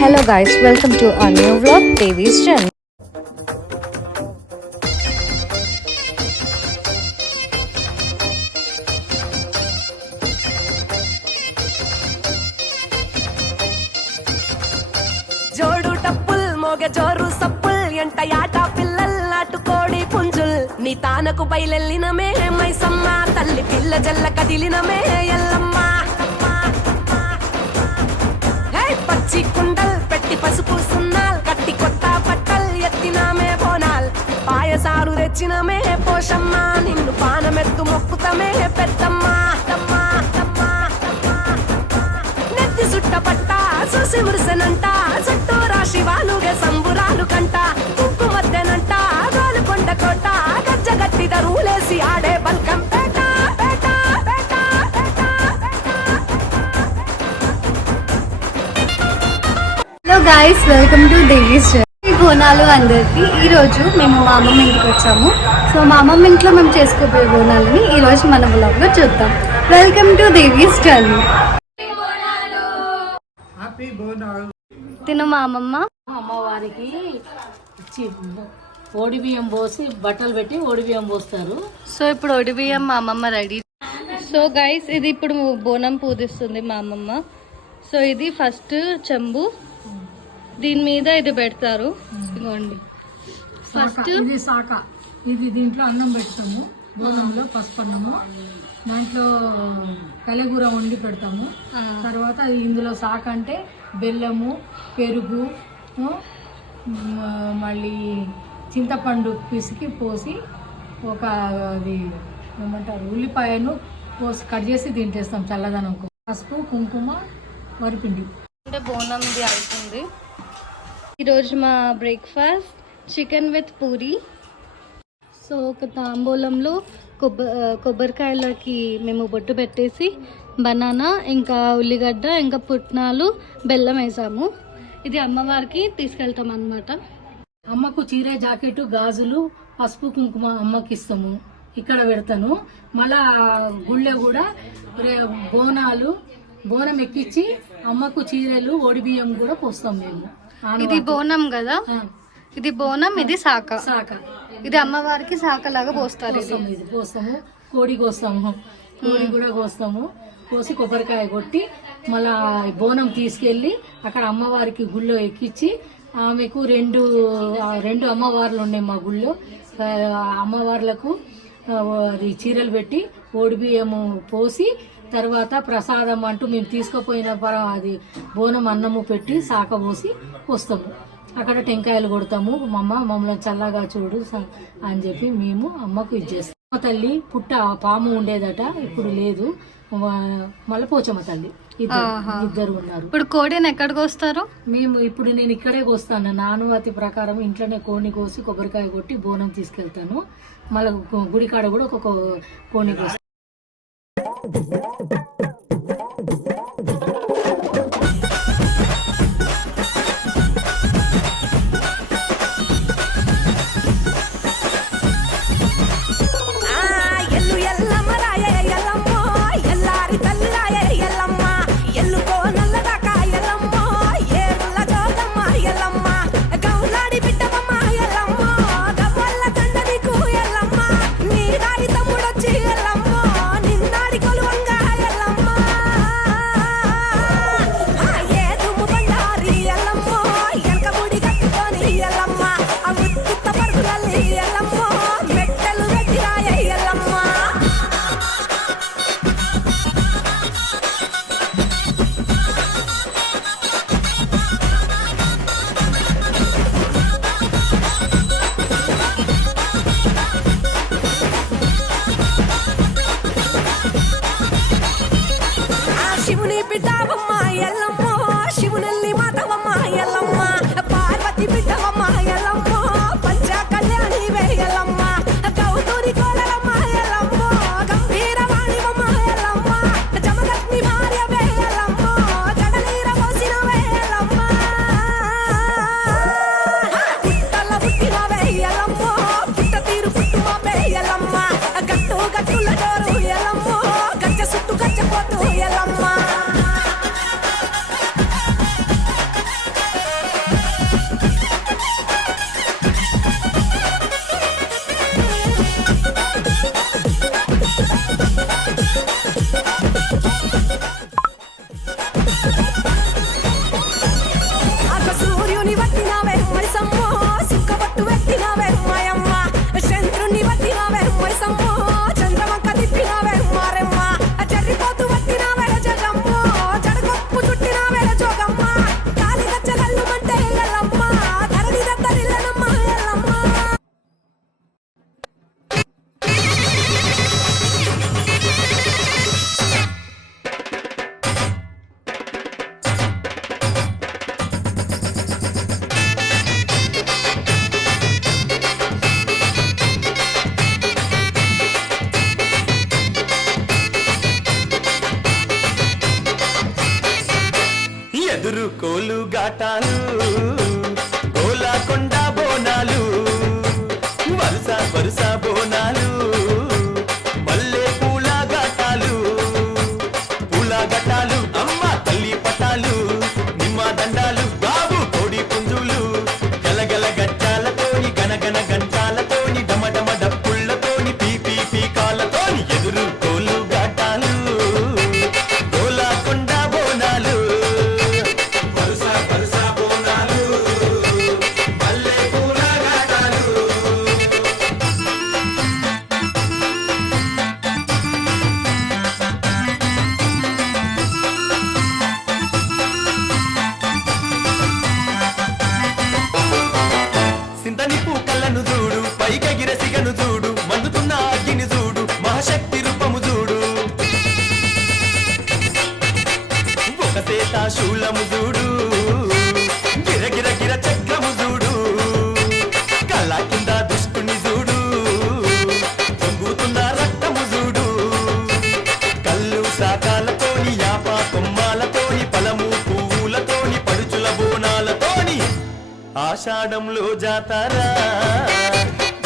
Hello guys, welcome to our new vlog, Devi's Journey. జోడు tuple మోగ జోరు సప్పుల్ ఎంట యాట పిల్లల్ నాటుకోడి పుంజుల్ నీ తానకు బయలెల్లినమే మైసమ్మ తల్లి పిల్ల జల్ల కదిలినమే ఎల్లమ్మ పచ్చి కుండల్ పెట్టి పసుపు సున్నాల్ కట్టి కొత్త పట్టల్ ఎత్తినామే బోనాల్ పాయసారు తెచ్చినమే పోషమ్మ నిన్ను పానమెత్తు మొక్కుతమే పెద్దమ్మ నెత్తి సుట్ట పట్ట చూసి మురిసెనంట చుట్టూ రాశి వాలుగే సంబురాలు కంట ఉక్కు మధ్యనంట గోలుకొండ కోట గజ్జగట్టి దరువులేసి ఆడే బల్కం పేట పేట పేట hello guys, welcome to Devi's journey. Bonalu అందరికి. ఈరోజు మేము మా అమ్మమ్మ ఇంటికి వచ్చాము. సో మా అమ్మమ్మ ఇంట్లో మేము చేసుకోబోయే బోనాలని ఈరోజు మన వ్లాగ్లో చూద్దాం. Welcome to Devi's journey. తిను మా అమ్మమ్మ అమ్మవారికి ఓడి బియ్యం పోసి బట్టలు పెట్టి ఓడి బియ్యం పోస్తారు. సో ఇప్పుడు ఒడిబియ్యం మా అమ్మమ్మ రెడీ. సో గైస్, ఇది ఇప్పుడు బోనం పూజిస్తుంది మా అమ్మమ్మ. సో ఇది ఫస్ట్ చెంబు, దీని మీద ఇది పెడతారు. ఇదిగోండి ఫస్ట్ ఇది శాఖ, ఇది దీంట్లో అన్నం పెడతాము. బోనంలో పసుపు అన్నము, దాంట్లో కలగూర వండి పెడతాము. తర్వాత ఇందులో శాఖ అంటే బెల్లము, పెరుగు, మళ్ళీ చింతపండు పిసికి పోసి ఒక అది ఏమంటారు ఉల్లిపాయను పోసి కట్ చేసి దీంట్లో వేస్తాం చల్లదనంకు. పసుపు, కుంకుమ, వరిపిండి. అంటే బోనంది అవుతుంది. ఈరోజు మా breakfast chicken with puri. So ఒక తాంబూలంలో కొబ్బరికాయలకి మేము బొట్టు పెట్టేసి బనానా, ఇంకా ఉల్లిగడ్డ, ఇంకా పుట్నాలు, బెల్లం వేసాము. ఇది అమ్మవారికి తీసుకెళ్తాం అన్నమాట. అమ్మకు చీర, జాకెట్, గాజులు, పసుపు, కుంకుమ అమ్మకి ఇస్తాము. ఇక్కడ పెడతాను. మళ్ళా గుళ్ళో కూడా బోనం ఎక్కించి అమ్మకు చీరలు, ఒడి బియ్యం కూడా పోస్తాం మేము. ఇది బోనం కదా, ఇది బోనం, ఇది శాఖ. ఇది అమ్మవారికి శాఖ లాగా పోస్తారు. ఇది పోస్తాము. కోడి కోస్తాము, కోడి కూడా కోస్తాము. కోసి కొబ్బరికాయ కొట్టి మళ్ళా బోనం తీసుకెళ్లి అక్కడ అమ్మవారికి గుళ్ళో ఎక్కించి ఆమెకు రెండు అమ్మవార్లు ఉన్నాయి మా గుళ్ళో. అమ్మవార్లకు అది చీరలు పెట్టి ఓడి బియ్యము పోసి తర్వాత ప్రసాదం అంటూ మేము తీసుకుపోయిన అది బోనం అన్నము పెట్టి శాఖ పోసి వస్తాము. అక్కడ టెంకాయలు కొడతాము. మమ్మల్ని చల్లగా చూడు అని చెప్పి మేము అమ్మకు ఇచ్చేస్తాం. తల్లి పుట్ట పాము ఉండేదట, ఇప్పుడు లేదు. మళ్ళీ పోచమ్మ తల్లి ఇద్దరు ఉన్నారు. ఇప్పుడు కోడిని ఎక్కడికి వస్తారు? ఇప్పుడు నేను ఇక్కడే కోస్తాను. నానువతి ప్రకారం ఇంట్లోనే కోడిని కోసి కొబ్బరికాయ కొట్టి బోనం తీసుకెళ్తాను. మళ్ళీ గుడికాడ కూడా ఒక కోడిని కోస్తాను. శివుని పితావమ్మ ఎల్లమ్మ, శివునల్లి మాతవమ్మ ఘాటాలు గోలాకొండ బోనాలు వరుస వరుస బోనాలు మల్లె పూల ఘాటాలు పూల ఘటాలు అమ్మ తల్లి పటాలు నిమ్మ దండాలు బాబు కోడి పుంజులు గలగల గట్టాలతోని గనగన గంటాలతోని డమడమ డప్పుళ్లతోని పీపీ పీకాలతోని ఎదురు కోలు ఘాటాలు గోలాకొండ బోనాలు వరుస వరుస బోనాలు మల్లె పూల ఘాటాలు సింతని పూకళ్ళను చూడు పైకెగిర సిగను చూడు మండుతున్న అగ్గిని చూడు మహాశక్తి రూపము చూడు ఒక సేత శూలము చూడు గిరగిర గిర చక్రము చూడు కళ్ళ కింద దుష్టుని చూడు పొంగుతున్న రక్తము చూడు కళ్ళు శాఖాలతోని యాప కొమ్మాలతోని పలము పువ్వులతోని పడుచుల బోనాలతోని ఆషాఢంలో జాతారా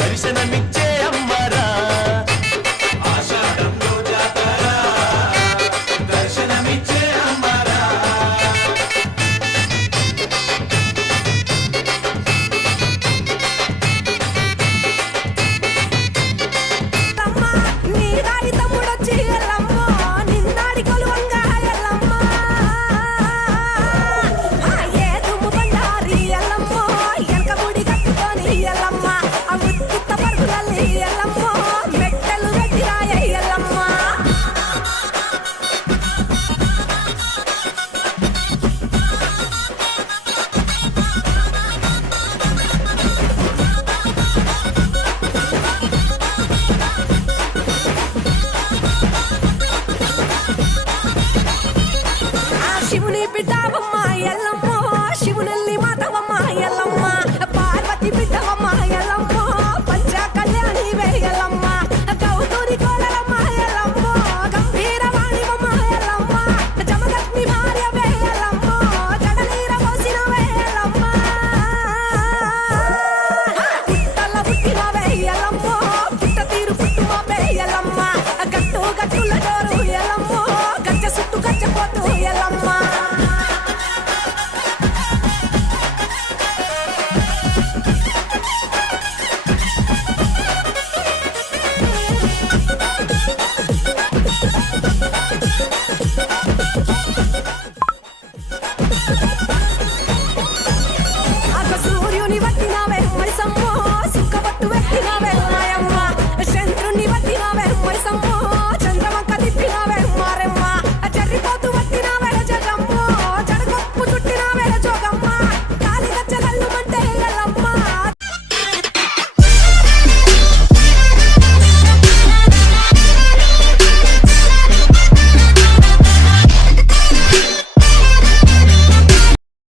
దర్శనమిచ్చే అమ్మరా ఆషాఢంలో జాతారా దర్శనమిచ్చే అమ్మరా ఎల్లమ్మ, నీ రాయి తమ్ముడొచ్చి ఎల్లమ్మ, నిన్నాడి కొలువంగా ఎల్లమ్మ. ఆ ఏ దుమ్ము బండారి ఎల్లమ్మ, ఎనక ముడి కట్టుకొని ఎల్లమ్మ, ఆ ఉత్తిత్త పరుగులల్లి ఎల్లమ్మ, మెట్టెలు గట్టిరాయ ఎల్లమ్మ. ఆ శివుని బిడ్డావమ్మ ఎల్లమ్మ, శివుని